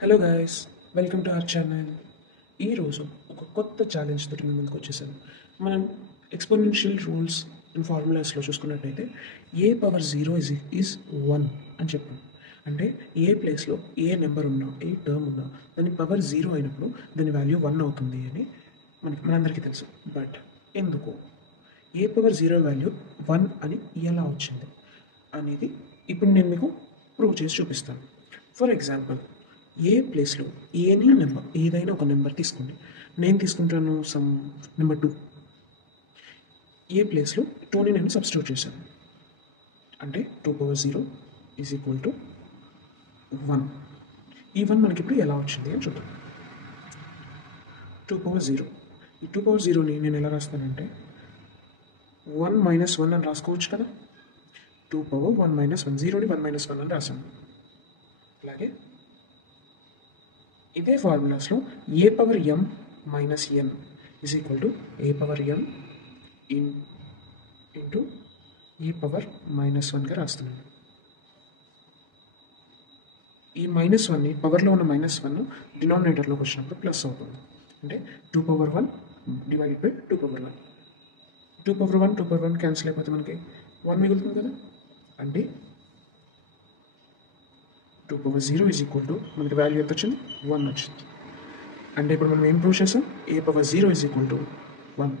Hello guys, welcome to our channel. ఈరోజు ఒక కొత్త ఛాలెంజ్ తోటి మీ ముందుకు వచ్చేసాను. మనం ఎక్స్పోనెన్షియల్ రూల్స్ అండ్ ఫార్ములాస్లో చూసుకున్నట్టయితే a⁻0 ఈజ్ 1 అని చెప్పాం. అంటే ఏ ప్లేస్లో ఏ నెంబర్ ఉన్నా, ఏ టర్మ్ ఉన్నా దాని పవర్ 0 అయినప్పుడు దాని వాల్యూ 1 అవుతుంది అని మనందరికీ తెలుసు. బట్ ఎందుకు a⁻0 వాల్యూ 1 అని ఎలా వచ్చింది అనేది ఇప్పుడు నేను మీకు ప్రూవ్ చేసి చూపిస్తాను. ఫర్ ఎగ్జాంపుల్, ఏ ప్లేస్లో ఎనీ నెంబర్, ఏదైనా ఒక నెంబర్ తీసుకోండి. నేను తీసుకుంటాను సమ్ నెంబర్ 2. ఏ ప్లేస్లో 2ని నేను సబ్స్టిట్యూట్ చేశాను. అంటే 2/0 ఈజ్ ఈక్వల్ టు 1. ఈ 1 మనకి ఇప్పుడు ఎలా వచ్చింది అని చూద్దాం. 2/0, ఈ 2/0ని నేను ఎలా రాస్తానంటే 1 - 1 అని రాసుకోవచ్చు కదా. 2/1 - 1, 0ని 1 - 1 అని రాసాను. అలాగే ఇదే ఫార్ములాస్లో a⁻m - n is equal to a⁻m into e⁻−1గా రాస్తున్నాను. ఈ -1ని, పవర్లో ఉన్న -1 డినామినేటర్లోకి వచ్చినప్పుడు ప్లస్ అవుతుంది. అంటే 2/1 డివైడెడ్ బై 2/1. 2/1 2/1 క్యాన్సిల్ అయిపోతే మనకి 1 మిగులుతుంది కదా. అంటే 2/0 ఈజ్ ఈక్వల్ టు మనకి వాల్యూ ఎంత వచ్చింది? 1 వచ్చింది. అంటే ఇప్పుడు మనం ఏం ప్రూవ్ చేసాం? a⁻0 is equal to 1.